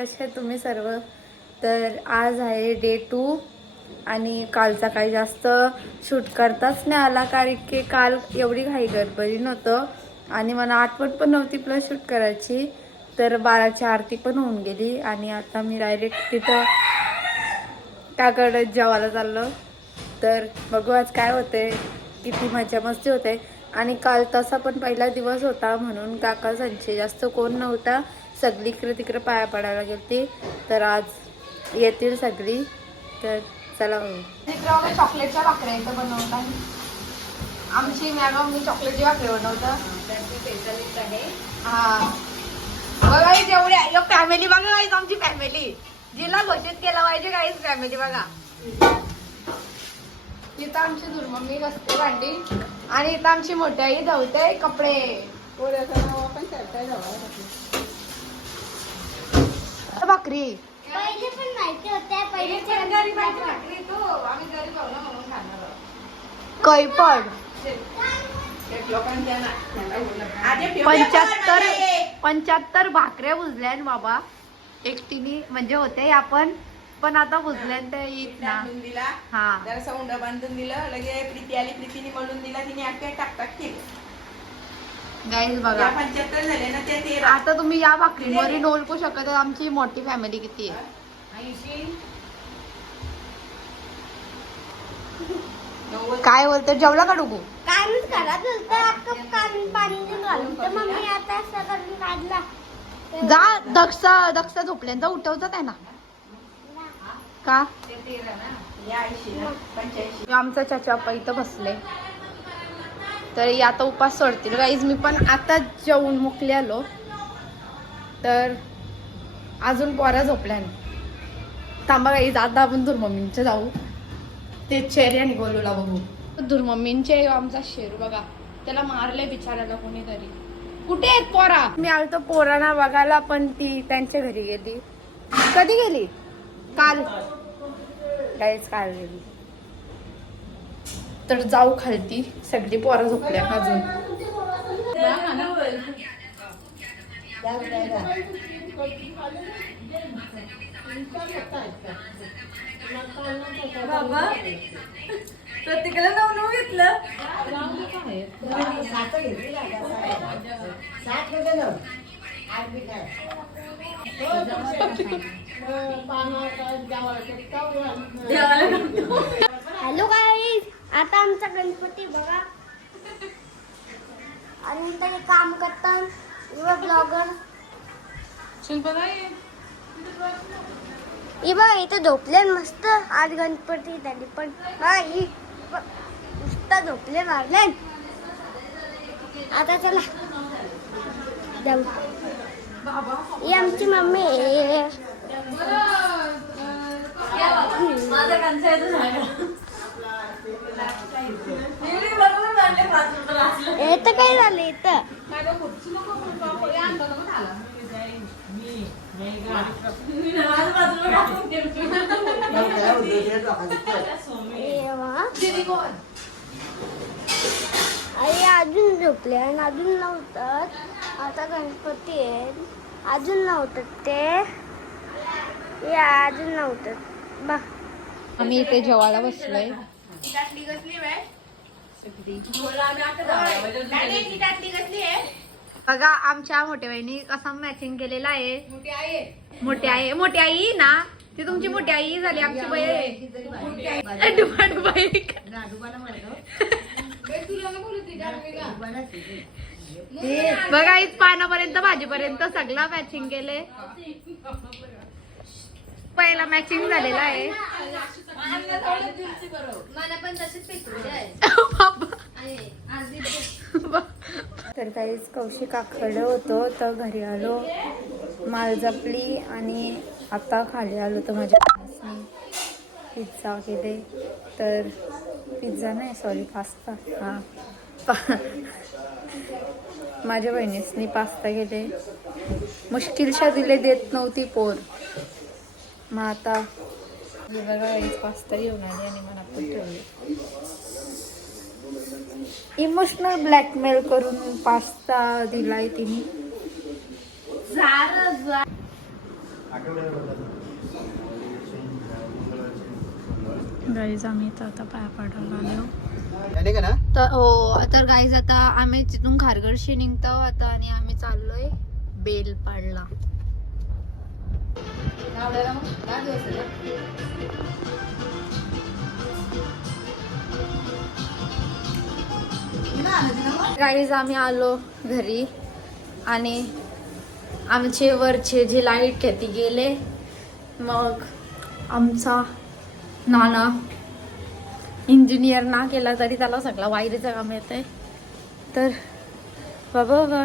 कसे तुम्ही सर्व. तर आज आहे डे 2 आणि कालचा काही जास्त शूट करताच नाही आला, कारण की काल एवढी घाई गडबडी नव्हतं आणि मला आठवण पण नव्हती प्लस शूट करायची. तर 12ची आरती पण होऊन गेली आणि आता मी डायरेक्ट तिथं त्याकडे जेवायला चाललो. तर बघू आज काय होते, किती मजा मस्ती होते. आणि काल तसा पण पहिला दिवस होता म्हणून काका संचे जास्त कोण नव्हता, सगळी इकडे तिकडे पाया पडायला गेलती. तर आज येतील सगळी. तर चला चॉकलेटच्या भाकऱ्या इथं बनवतात. आमची मॅडम मी चॉकलेटची भाकरी बनवतं. हा बघा जेवढे एक फॅमिली बघा गाईज, आमची फॅमिली जिला घोषित केलं पाहिजे गाईज फॅमिली बघा. इथं आमची दुर्मम्मी घासते भांडी आणि इथं आमची मोठी आई धुते कपडे. भाकरी पहिले पण माहिती होत्या, पहिले कैपड 75 भाकऱ्या बुजल्या बाबा एकटीने, म्हणजे होते आपण पण आता बुजल्यान ते येत ना. हा जरासा उंडा बांधून दिलं, लगे प्रीती आली, प्रीतीने मळून दिला, तिने आख्या टाक केलं. गाईज बघा 75 झाले ना ते 13. आता तुम्ही या भाकरीवरून ओळखू शकत आमची मोठी फॅमिली किती आहे. काय बोलतो, जेवला का डुगू? कामच करत होतं, पाणी घालून तर मम्मी आता असं करून काढला. जा दक्ष झोपल्यांचा उठवतात आहे ना का. या 80 ना 85. आमचा चाचा इथं बसले, तर आता उपास सोडतील गाईज. मी पण आता जेवून मोकले आलो, तर अजून पोरा झोपल्यान. थांबा गाईज, आता आपण दुर्मम्मींचे जाऊ, ते चेरी आणि गोलूला बघू. दुर्मम्मींचे आमचा शेरू बघा, त्याला मारले बिचारायला कोणीतरी. कुठे आहेत पोरा? मी आलतो पोरांना बघायला, पण ती त्यांच्या घरी गेली. कधी गेली? काल गाईज काल गेली. तर जाऊ खालती, सगळी पोरं झोपल्या अजून. बाबा प्रत्येकाला नाव घेतलं. हॅलो गाईज, आता आमचा गणपती बघा आणि इथं काम करतात ब्लॉगर. इथं झोपले मस्त. आज गणपती झाली पण नाही, नुसतं झोपले मारले. आता चला जाऊ. ही आमची मम्मी आहे. इथं काय झालं इथं? आई अजून झोपले आणि अजून नव्हतं. आता गणपती आहे, अजून नव्हतं ते, या अजून नव्हतं बा. आम्ही इथे जेवायला बसलोय. बघा आमच्या मोठ्या बहिणी कसा मॅचिंग केलेला आहे. मोठी आई ना, ती तुमची मोठी आई झाली, आमची बहीण. बघा इथं पानापर्यंत भाजीपर्यंत सगळा मॅचिंग केले. पहिला मॅचिंग झालेला आहे. तर काहीच कौशिक आखडं होतो, तर घरी आलो, माल जपली आणि आता खाली आलो. तर माझ्या पिझ्झा केले, तर पिझ्झा नाही सॉरी पास्ता. हां माझ्या बहिणीसनी पास्ता केले. मुश्किलशा दिले, देत नव्हती पोर. मग आता बघा पास्ता घेऊन आली आणि मला पण ठेवले. इमोशनल ब्लॅकमेल करून पास्ता दिलाय तिने. गाईज आम्ही इथं आता पाया पडायला आलो. झाले का ना? तर हो तर गाईज आता आम्ही तिथून खारघरशी निघतो आता आणि आम्ही चाललोय बेलपाडला. गाईज आम्ही आलो घरी आणि आमचे वरचे जे लाईट आहे ती गेले. मग आमचा नाना इंजिनियर ना केला तरी त्याला सगळं वायरीचं काम येत आहे. तर बाबा बाबा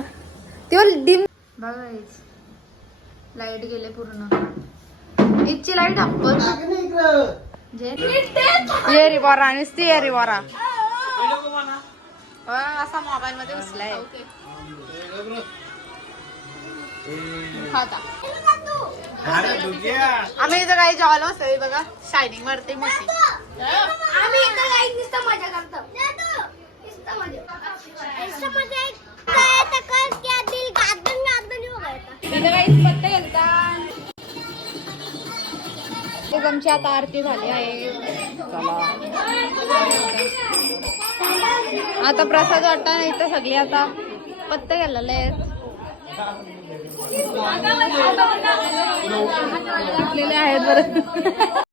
तेव्हा डिम बघा लाईट गेले पूर्ण. इथची लाईट आपण ये रे बोरा नुसती ये रे बोरा असा मोबाईल मध्ये उचलाय. खाता आम्ही इथं काही जेवायला बसलोय बघा. शायनिंग मारते मोठी. आम्ही इथं काही नुसतं मजा करतो. नुसतं मजा. इथं काही पत्ते घालता. गमची आता आरती झाली आहे. आता प्रसाद वाटता नाही तर सगळी आता पत्ते घालायला आहेत. आहेत बरं.